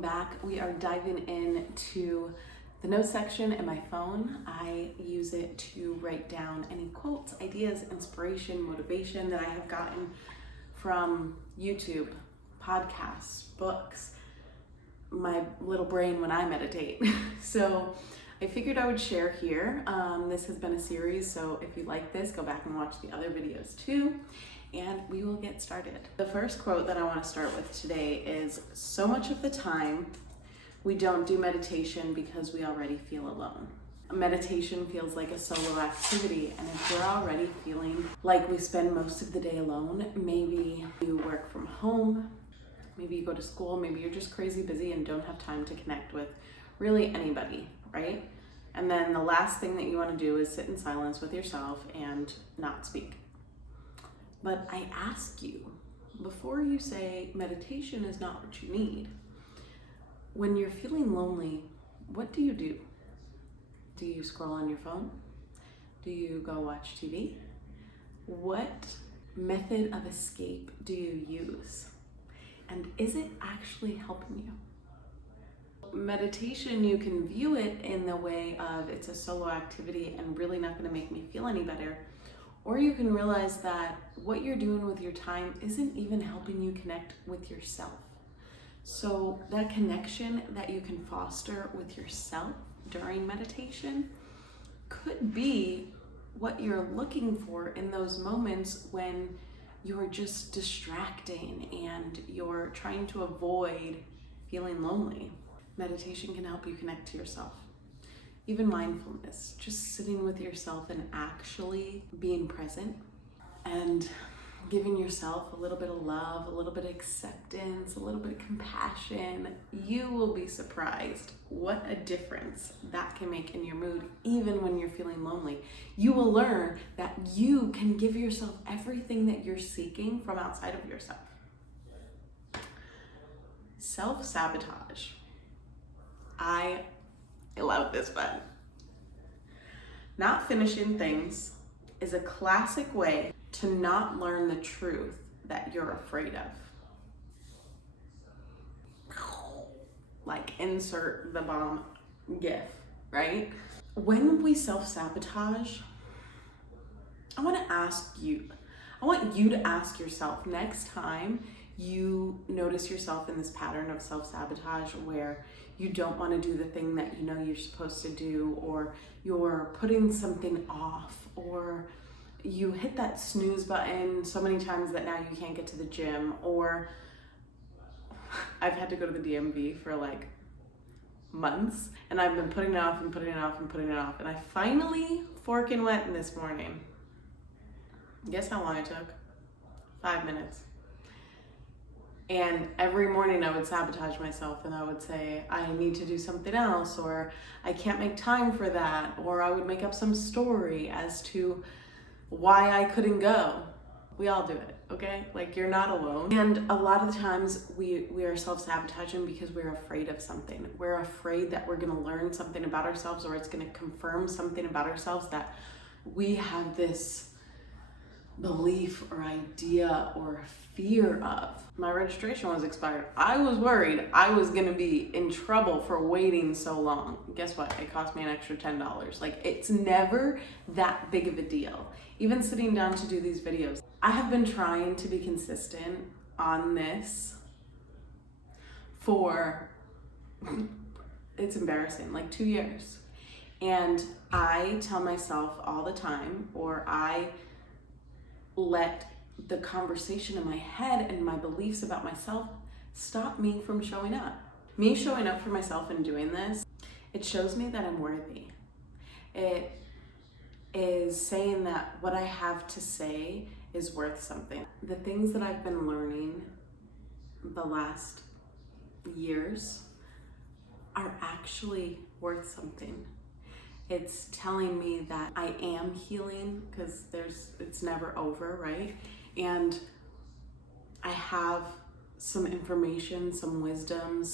welcome back. We are diving into the notes section in my phone. I use it to write down any quotes, ideas, inspiration, motivation that I have gotten from YouTube, podcasts, books, my little brain when I meditate. So I figured I would share here. This has been a series, so if you like this, go back and watch the other videos too, and we will get started. The first quote that I want to start with today is, so much of the time we don't do meditation because we already feel alone. Meditation feels like a solo activity, and if we're already feeling like we spend most of the day alone, maybe you work from home, maybe you go to school, maybe you're just crazy busy and don't have time to connect with really anybody, right? And then the last thing that you want to do is sit in silence with yourself and not speak. But I ask you, before you say meditation is not what you need, when you're feeling lonely, what do you do? Do you scroll on your phone? Do you go watch TV? What method of escape do you use? And is it actually helping you? Meditation, you can view it in the way of it's a solo activity and really not going to make me feel any better. Or you can realize that what you're doing with your time isn't even helping you connect with yourself. So that connection that you can foster with yourself during meditation could be what you're looking for in those moments when you're just distracting and you're trying to avoid feeling lonely. Meditation can help you connect to yourself. Even mindfulness, just sitting with yourself and actually being present and giving yourself a little bit of love, a little bit of acceptance, a little bit of compassion. You will be surprised what a difference that can make in your mood, even when you're feeling lonely. You will learn that you can give yourself everything that you're seeking from outside of yourself. Self-sabotage. I love this one. Not finishing things is a classic way to not learn the truth that you're afraid of. Like insert the bomb gif, right? When we self-sabotage, I want you to ask yourself next time you notice yourself in this pattern of self-sabotage where you don't want to do the thing that you know you're supposed to do, or you're putting something off, or you hit that snooze button so many times that now you can't get to the gym, or I've had to go to the DMV for like months and I've been putting it off and putting it off and putting it off, and I finally forking went this morning. Guess how long it took? 5 minutes. And every morning I would sabotage myself and I would say, I need to do something else, or I can't make time for that, or I would make up some story as to why I couldn't go. We all do it, okay? Like, you're not alone. And a lot of the times we are self-sabotaging because we're afraid of something. We're afraid that we're gonna learn something about ourselves, or it's gonna confirm something about ourselves that we have this belief or idea or fear of. My registration was expired. I was worried I was gonna be in trouble for waiting so long. Guess what? It cost me an extra $10. Like, it's never that big of a deal. Even sitting down to do these videos, I have been trying to be consistent on this for, it's embarrassing, like 2 years. And I tell myself all the time, or I let the conversation in my head and my beliefs about myself stop me from showing up. Me showing up for myself and doing this, it shows me that I'm worthy. It is saying that what I have to say is worth something. The things that I've been learning the last years are actually worth something. It's telling me that I am healing, because it's never over, right? And I have some information, some wisdom,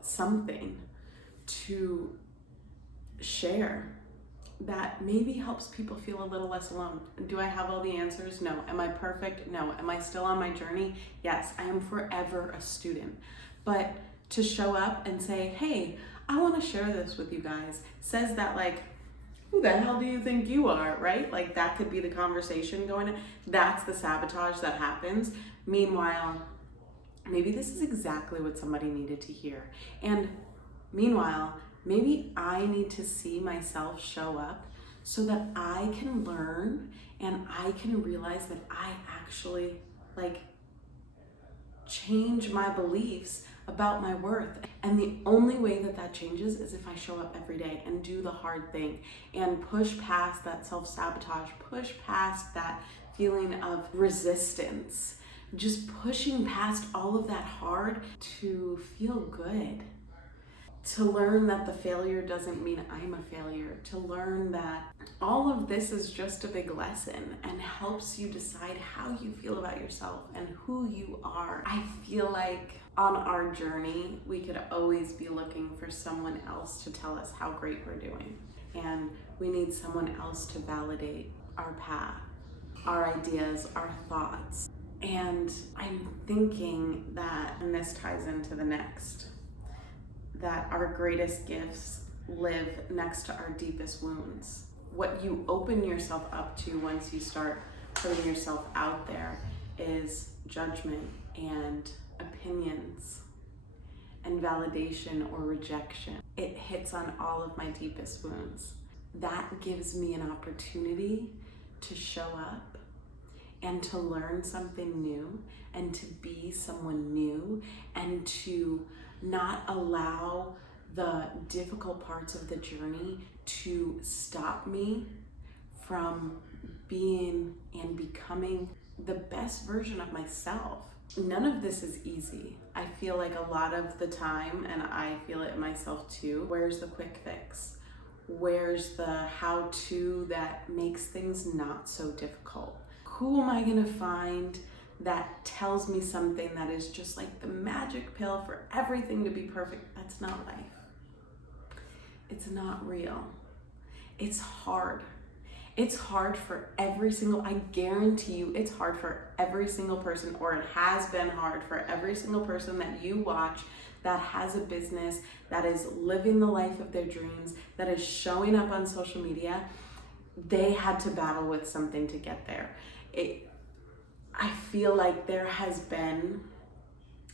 something to share that maybe helps people feel a little less alone. Do I have all the answers? No. Am I perfect? No. Am I still on my journey? Yes, I am forever a student. But to show up and say, hey, I want to share this with you guys, says that like, who the hell do you think you are, right? Like that could be the conversation going on. That's the sabotage that happens. Meanwhile, maybe this is exactly what somebody needed to hear. And meanwhile, maybe I need to see myself show up so that I can learn and I can realize that I actually like change my beliefs about my worth. And the only way that that changes is if I show up every day and do the hard thing and push past that self-sabotage, push past that feeling of resistance, just pushing past all of that hard to feel good. To learn that the failure doesn't mean I'm a failure, to learn that all of this is just a big lesson and helps you decide how you feel about yourself and who you are. I feel like on our journey, we could always be looking for someone else to tell us how great we're doing. And we need someone else to validate our path, our ideas, our thoughts. And I'm thinking that, and this ties into the next, that our greatest gifts live next to our deepest wounds. What you open yourself up to once you start putting yourself out there is judgment and opinions and validation or rejection. It hits on all of my deepest wounds. That gives me an opportunity to show up and to learn something new and to be someone new and to not allow the difficult parts of the journey to stop me from being and becoming the best version of myself. None of this is easy. I feel like a lot of the time, and I feel it myself too, where's the quick fix? Where's the how-to that makes things not so difficult? Who am I gonna find that tells me something that is just like the magic pill for everything to be perfect? That's not life. It's not real. It's hard. It's hard for every single, I guarantee you, it's hard for every single person, or it has been hard for every single person that you watch that has a business, that is living the life of their dreams, that is showing up on social media. They had to battle with something to get there. I feel like there has been,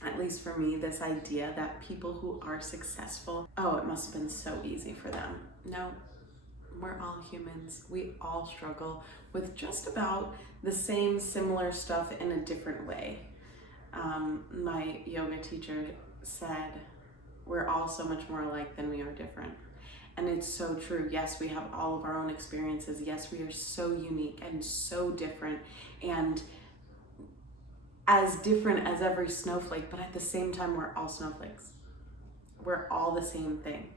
at least for me, this idea that people who are successful, oh, it must have been so easy for them. No, we're all humans. We all struggle with just about the same similar stuff in a different way. My yoga teacher said, we're all so much more alike than we are different. And it's so true. Yes, we have all of our own experiences. Yes, we are so unique and so different and as different as every snowflake, but at the same time, we're all snowflakes. We're all the same thing.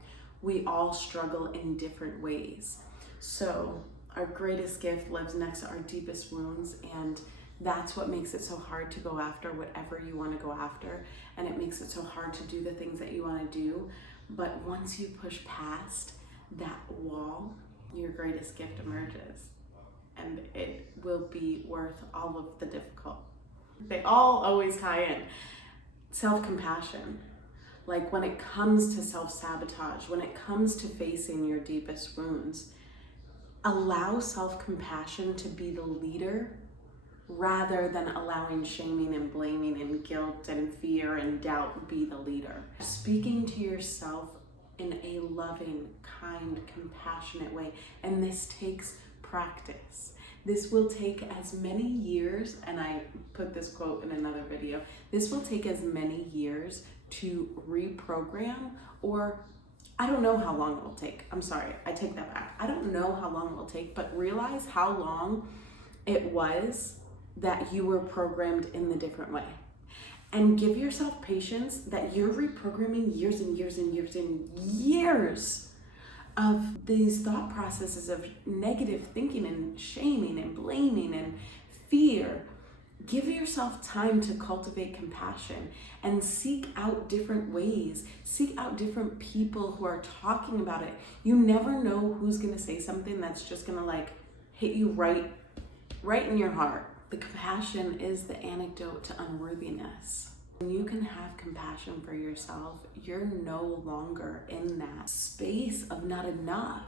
We all struggle in different ways. So our greatest gift lives next to our deepest wounds, and that's what makes it so hard to go after whatever you want to go after, and it makes it so hard to do the things that you want to do. But once you push past that wall, your greatest gift emerges, and it will be worth all of the difficult. They all always tie in. Self-compassion. Like when it comes to self-sabotage, when it comes to facing your deepest wounds, allow self-compassion to be the leader rather than allowing shaming and blaming and guilt and fear and doubt be the leader. Speaking to yourself in a loving, kind, compassionate way. And this takes practice. This will take as many years, and I put this quote in another video, this will take as many years to reprogram, or I don't know how long it will take. I'm sorry, I take that back. I don't know how long it will take, but realize how long it was that you were programmed in the different way. And give yourself patience that you're reprogramming years and years and years and years of these thought processes of negative thinking and shaming and blaming and fear. Give yourself time to cultivate compassion and seek out different ways. Seek out different people who are talking about it. You never know who's gonna say something that's just gonna like hit you right in your heart. The compassion is the antidote to unworthiness. When you can have compassion for yourself, you're no longer in that space of not enough.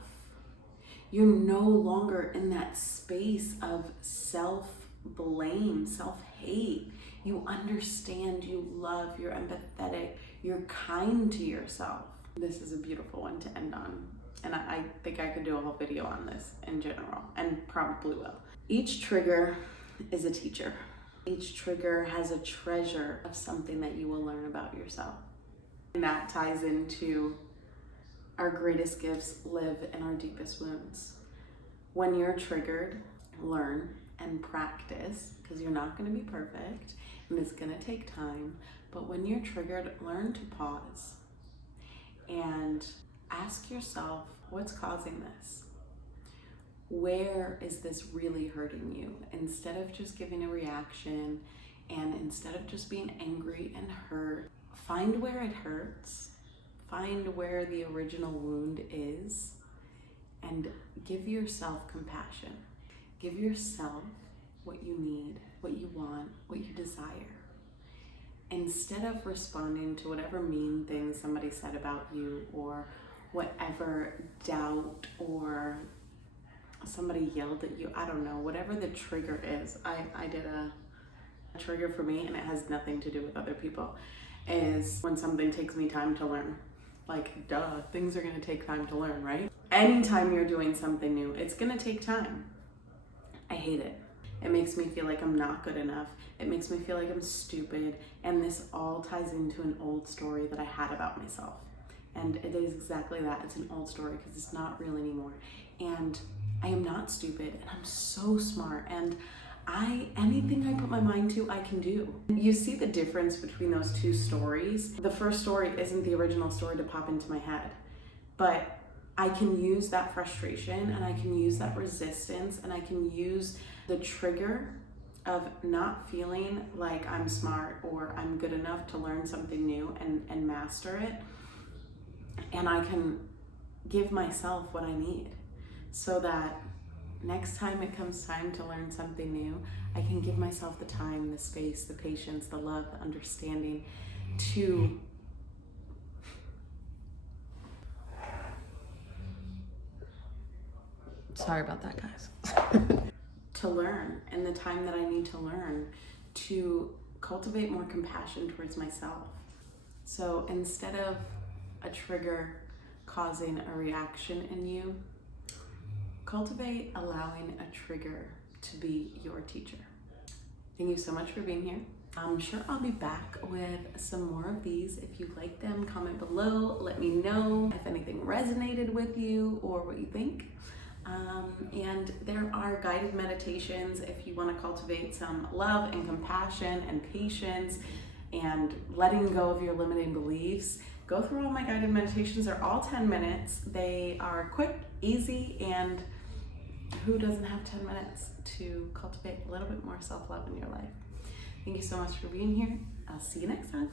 You're no longer in that space of self-blame, self-hate. You understand, you love, you're empathetic, you're kind to yourself. This is a beautiful one to end on. And I think I could do a whole video on this in general, and probably will. Each trigger is a teacher. Each trigger has a treasure of something that you will learn about yourself. And that ties into our greatest gifts live in our deepest wounds. When you're triggered, learn and practice, because you're not going to be perfect and it's going to take time. But when you're triggered, learn to pause and ask yourself, what's causing this? Where is this really hurting you? Instead of just giving a reaction and instead of just being angry and hurt, find where it hurts, find where the original wound is, and give yourself compassion. Give yourself what you need, what you want, what you desire. Instead of responding to whatever mean thing somebody said about you, or whatever doubt, or somebody yelled at you, I don't know, whatever the trigger is. I did a trigger for me, and it has nothing to do with other people, is when something takes me time to learn. Like, duh, things are gonna take time to learn, right? Anytime you're doing something new, it's gonna take time. I hate it. It makes me feel like I'm not good enough. It makes me feel like I'm stupid. And this all ties into an old story that I had about myself. And it is exactly that. It's an old story because it's not real anymore. And I am not stupid, and I'm so smart. And anything I put my mind to, I can do. You see the difference between those two stories. The first story isn't the original story to pop into my head, but I can use that frustration, and I can use that resistance, and I can use the trigger of not feeling like I'm smart or I'm good enough to learn something new and master it. And I can give myself what I need so that next time it comes time to learn something new, I can give myself the time, the space, the patience, the love, the understanding to Sorry about that, guys. to learn, and the time that I need to learn to cultivate more compassion towards myself. So instead of a trigger causing a reaction in you, cultivate allowing a trigger to be your teacher. Thank you so much for being here. I'm sure I'll be back with some more of these. If you like them, comment below. Let me know if anything resonated with you or what you think. And there are guided meditations if you want to cultivate some love and compassion and patience and letting go of your limiting beliefs. Go through all my guided meditations. They're all 10 minutes. They are quick, easy, and who doesn't have 10 minutes to cultivate a little bit more self-love in your life? Thank you so much for being here. I'll see you next time.